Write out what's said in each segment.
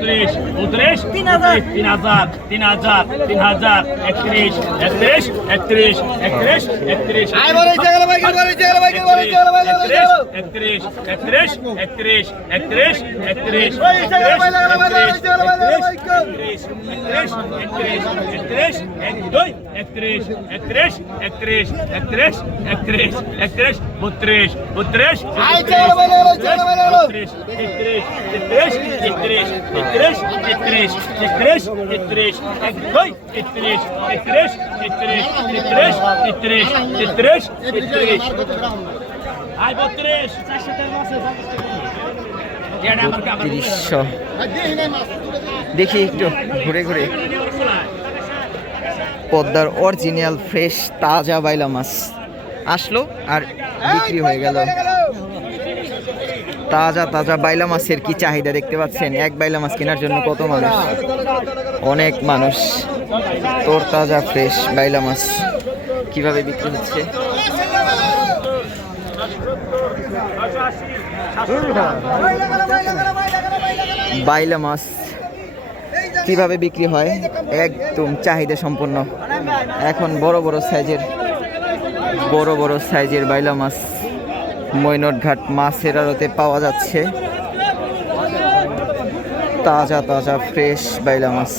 উনত্রিশ উনত্রিশ তিন হাজার তিন হাজার তিন হাজার তিন হাজার একত্রিশ একত্রিশ একত্রিশ একত্রিশ একত্রিশ একত্রিশ একত্রিশ একত্রিশ একত্রিশ একত্রিশ একত্রিশ দুই একত্রিশ একত্রিশ একত্রিশ একত্রিশ একত্রিশ একত্রিশ বত্রিশ বত্রিশ বত্রিশ তেত্রিশ তেত্রিশ তেত্রিশ তেত্রিশ তেত্রিশ তিরিশশো দেখি একটু ঘুরে ঘুরে পদ্মার অরিজিনাল ফ্রেশ তাজা বাইলা মাছ আসলো আর বিক্রি হয়ে গেল তাজা তাজা বাইলা মাছের কি চাহিদা দেখতে পাচ্ছেন? এক বাইলা মাছ কেনার জন্য কত মানুষ? অনেক মানুষ। তোর তাজা ফ্রেশ বাইলা মাছ কীভাবে বিক্রি হচ্ছে? বাইলা মাছ কীভাবে বিক্রি হয়? একদম চাহিদা সম্পন্ন। এখন বড় বড় সাইজের, বড় বড় সাইজের বাইলা মাছ মৈনটঘাট মাছের আড়তে পাওয়া যাচ্ছে। তাজা তাজা ফ্রেশ বাইলা মাছ।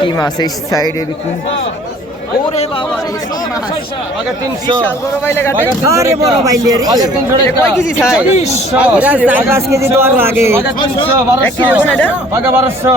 কি মাছ এই সাইডে বিক্রি বারোশো।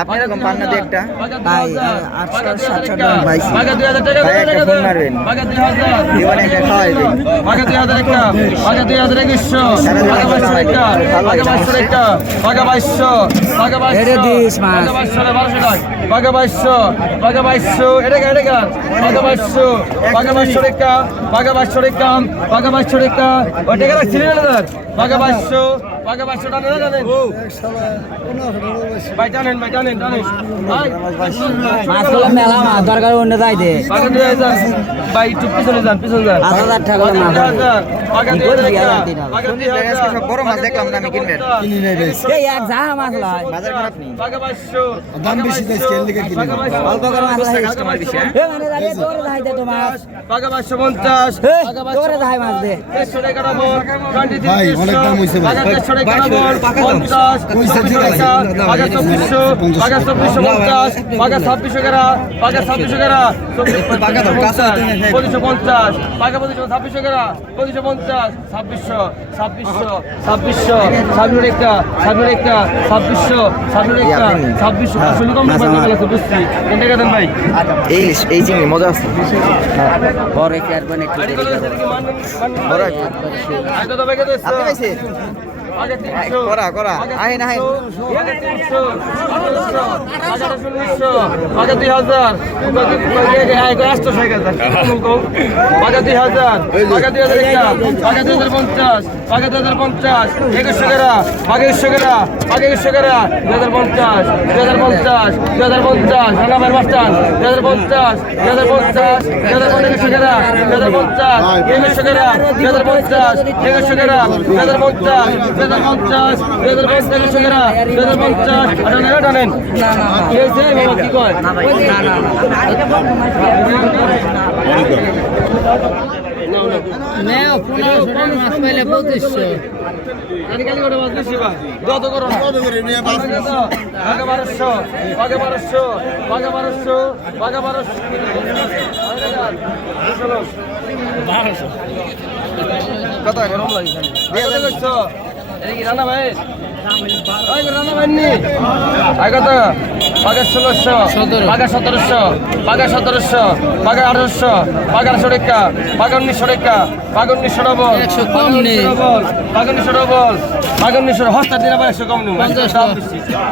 আপনি এরকম পান না একটা ভাই আটশো সাতশো টাকা পাইছি। ভাই একটা ফোন মারবেন জীবনে একটা খাওয়াইবেন ভাগা দুই হাজার একটা। ভাগা দুই হাজার একুশশো। ভাগা বাইশশো একটা। ভাগা বাইশশো। একটা ভাগা এটা গা এটা গা ভাগা রেখা ভাগা বাইশশো রেখা ভাগা বাইশশো রেখা ওইটা গেলে সিনেমা বাঘা বাইশশো। পাকা বাইশশো টাকা না জানেন ভাই জানেন ভাই জানেন জানেন। ভাই মাছগুলো মেলা মাছ দরকার অন্য যাই দে। ভাই একটু পিছনে যান পিছনে যান। পাঁচ হাজার টাকা মাছ। বড় মাছ দেখলাম না আমি কিনবেন? এই এক যা মাছ লয়। বাজার খারাপ নেই। দাম বেশি তাই স্কেল দিকে কিনে অল্প করে মাছ লাগে কাস্টমার বেশি হ্যাঁ? এ মানে যাবে তোরে যাই দে তো মাছ পাকা পাঁচশো পঞ্চাশ ভাই অনেক দাম হয়েছে পঞ্চাশ পাকা চব্বিশশো পাকা চব্বিশশো পঞ্চাশ পাকা ছাব্বিশশো গেরা পাকা ছাব্বিশশো গেরা পঁচিশশো পঞ্চাশ পাকা পঁচিশশো ছাব্বিশশো গেরা পঁচিশশো পঞ্চাশ ছাব্বিশশো ছাব্বিশশো ছাব্বিশশো ছাব্বিশ একটা ছাব্বিশ একটা ছাব্বিশশো ছাব্বিশ একটা ছাব্বিশশো শুনে এটা কেন এই এই চিনি মজা আছে। বড় একবার একটু করা করা আহেন আহেন দুই হাজার দুই হাজার দুই হাজার পঞ্চাশ পাগে দুই হাজার পঞ্চাশ একুশশো গেরা পাগে একশো গেরা পাগে একশো গেরা দুই হাজার পঞ্চাশ দুই হাজার পঞ্চাশ দুই হাজার পঞ্চাশ রানাবার মাস্টার দুই হাজার পঞ্চাশ দুই হাজার পঞ্চাশ দুই হাজার পঞ্চাশ গেরা দুই হাজার পঞ্চাশ দুই হাজার পঞ্চাশ দুই হাজার পঞ্চাশ ছেলেরা দুই হাজার পঞ্চাশ আঠারো কত? গরম লাগছে। দিয়ে দেখছ এটা কি রান্না ভাই? ওই রান্না ভাই নি আগে তো পাগা ষোলোশো পাগা সতেরোশো পাগা সতেরোশো পাগা আঠারোশো পাগা আটশো টাকা পাগা উনিশশো টাকা পাগা উনিশশো ডবল কম নেই। পাগা উনিশশো ডবল পাগা উনিশশো হস্তার দিন আবার একশো কম নেই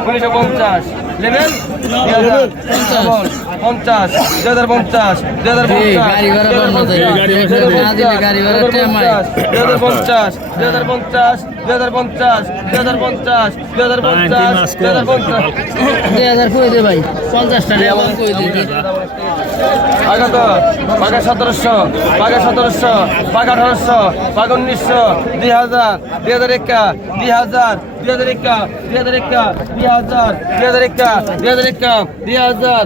উনিশশো পঞ্চাশ। লেভেল পঞ্চাশ। দুই হাজার পঞ্চাশ। দুই হাজার পঞ্চাশ। দুই হাজার পঞ্চাশ। দুই হাজার পঞ্চাশ। দুই হাজার পঞ্চাশ। দুই হাজার পঞ্চাশ। দুই হাজার পঞ্চাশ। দুই হাজার পঞ্চাশ। দুই হাজার কই দে ভাই? পঞ্চাশটা আগত বাঘা সতেরোশো। বাঘা সতেরোশো। বাঘা আঠারোশো। বাঘা উনিশশো। দুই হাজার। দুই হাজার একা। দুই হাজার। দুই হাজার একা দুই হাজার একা দুই হাজার দুই হাজার একা দুই হাজার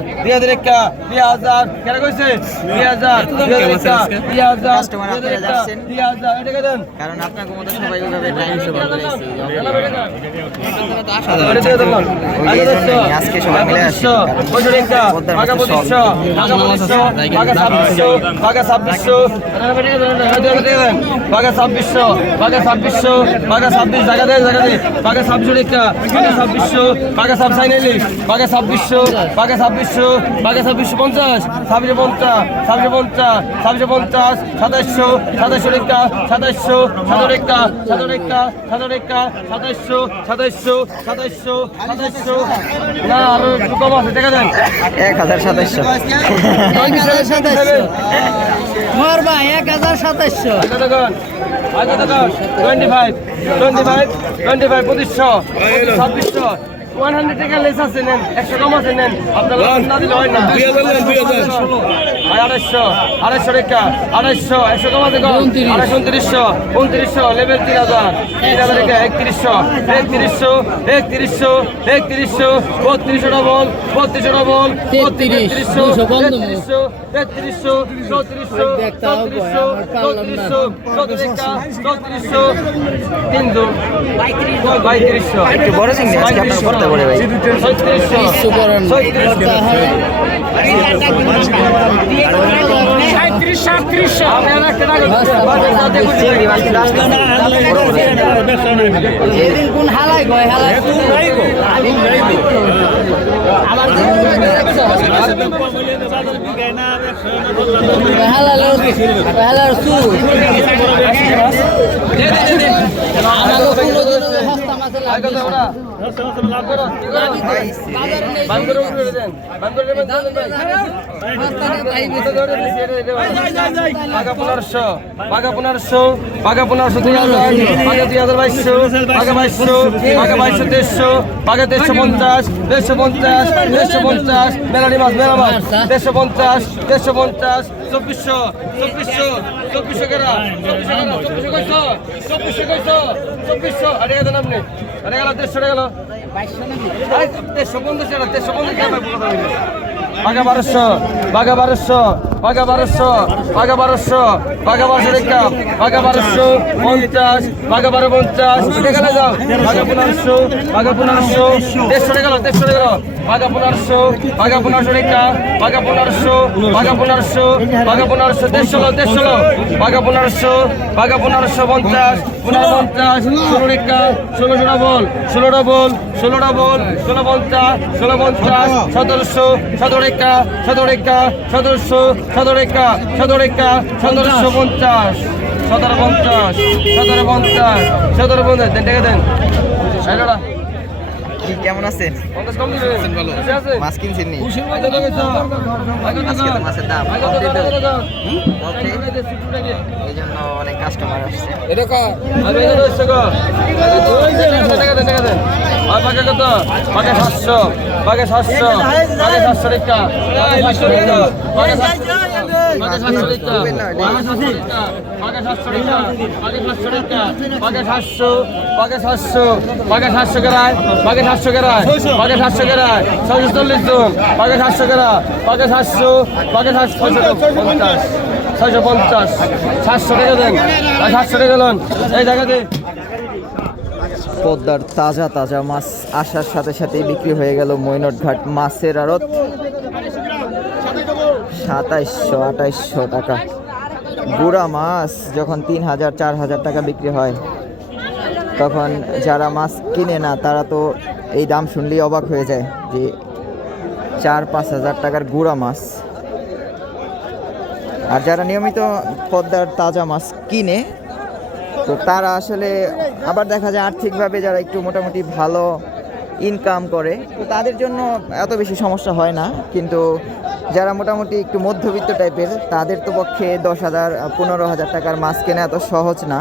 একা দুই হাজার দুই হাজার একা দুই হাজার কেন কইছে কারণ আপনার মতো সবাই ওইভাবে টাইম শো দিয়ে আজকে সবাই মিলে ছাব্বিশশো, বাঘা ছাব্বিশশো, বাঘা ছাব্বিশ, জায়গা দে, জায়গা দে। বাঘা ছাব্বিশশো টাকা, বাঘা ছাব্বিশশো, বাঘা ছাব্বিশ আইনাইলি। বাঘা ছাব্বিশশো, বাঘা ছাব্বিশশো, বাঘা ছাব্বিশশো পঞ্চাশ, ছাব্বিশশো পঞ্চাশ, ছাব্বিশশো পঞ্চাশ, ছাব্বিশশো পঞ্চাশ, সাতাশশো, সাতাশশো টাকা, সাতাশশো, সাতাশো টাকা, সাতাশো টাকা, সাতাশো টাকা, সাতাশশো, সাতাশশো, এক হাজার সাতাইশো মোর ভাই এক হাজার আগে দেখুন, আগে দেখুন, 25, 25, 25, পঁচিশশো, ছাব্বিশশো, 100 টাকা লেস আছে নেন, 100 কম আছে নেন, আপনার না দিলে হয় না। আড়াইশো, আড়াইশো টাকা, আড়াইশো, 100 কম আছে উনত্রিশ। আড়াইশো, উনত্রিশশো, উনত্রিশশো, তিন হাজার, তিন হাজার টাকা, একত্রিশশো, একত্রিশশো, একত্রিশশো, একত্রিশশো, বত্রিশশো ডবল, বত্রিশশো ডবল, তেত্রিশ, তেত্রিশশো, চৌত্রিশশো, চৌত্রিশশো, পঁয়ত্রিশশো, করতে পারে ভাই এদিন কোন হালাই গয় হালাই আমার হালালো সু আমার লোক হস্তা দেড়শো পঞ্চাশ দেড়শো পঞ্চাশ মেলানি মাছ মেলা মাছ দেড়শো পঞ্চাশ দেড়শো পঞ্চাশ চব্বিশশো চব্বিশশো চব্বিশশো কেনা চব্বিশশো কেনা চব্বিশশো কইছো চব্বিশশো কইছো চব্বিশশো। হারিয়ে গেল আপনি হারিয়ে গেল দেড়শো গেল। দেড়শো পঞ্চাশ টাকা দেড়শো পঞ্চাশ টাকা বাঘা বারোশো বাঘা বারোশো। বাঘা বারোশো বাঘা বারোশো বাঘা বারোশো রেখা বাঘা বারোশো পঞ্চাশ বাঘা বারো পঞ্চাশ গেলে যাও। বাঘা পনেরোশো বাঘা পনেরোশো, দেড়শো টাকা গেল, দেড়শো টাকা গেল। বাঘা পনেরোশো বাঘা পনেরোশো রেখা বাঘা পনেরোশো বাঘা পনেরোশো বাঘা পনেরোশো, দেড়শো লো দেড়শো লো বাঘা পনেরোশো বাঘা পনেরোশো পঞ্চাশ, পনেরো পঞ্চাশ, ষোলো রেখা ষোলোশো ডবল ষোলো ডবল ষোলো ডবল ষোলো পঞ্চাশ ষোলো পঞ্চাশ, সতেরোশো, সতেরো রেখা সতেরো রেখা, সতেরোশো সতেরো রেখা সতেরো রেখা সতেরোশো পঞ্চাশ সতেরো পঞ্চাশ সতেরো পঞ্চাশ সতেরো পঞ্চাশ দেন টাকা দেন কি কেমন আছেন পঞ্চাশ কম দিবেন ভালো আছে মাছ কিনছেন নি আজকে তো মাছের দাম এই জন্য অনেক কাস্টমার আসছে এটা রয়েছে গো টাকা দেন টাকা দেন আর বাকি কত বাকি সাতশো বাকি সাতশো সাতশো সাতশো সাতশো সাতশো কেরায় সাতশো কেরায় সাতশো কেরায় ছয়শো চল্লিশ জন। বাকি সাতশো কেরা বাকি সাতশো বাকি সাতশো পঞ্চাশ। ছয়শো পঞ্চাশ। সাতশো টাকা দেন। আর সাতশো টাকা লোন এই দে। পদ্মার তাজা তাজা মাছ আসার সাথে সাথেই বিক্রি হয়ে গেল মৈনট ঘাট মাছের আড়ত। সাতাইশশো, আঠাইশশো টাকা। গুড়া মাছ যখন তিন হাজার, চার হাজার টাকা বিক্রি হয়, তখন যারা মাছ কিনে না, তারা তো এই দাম শুনলেই অবাক হয়ে যায় যে চার, পাঁচ হাজার টাকার গুড়া মাছ। আর যারা নিয়মিত পদ্মার তাজা মাছ কিনে, তো তারা আসলে আবার দেখা যায় আর্থিকভাবে যারা একটু মোটামুটি ভালো ইনকাম করে, তো তাদের জন্য এত বেশি সমস্যা হয় না। কিন্তু যারা মোটামুটি একটু মধ্যবিত্ত টাইপের তাদের তো পক্ষে দশ হাজার, পনেরো হাজার টাকার মাছ কেনা এত সহজ না।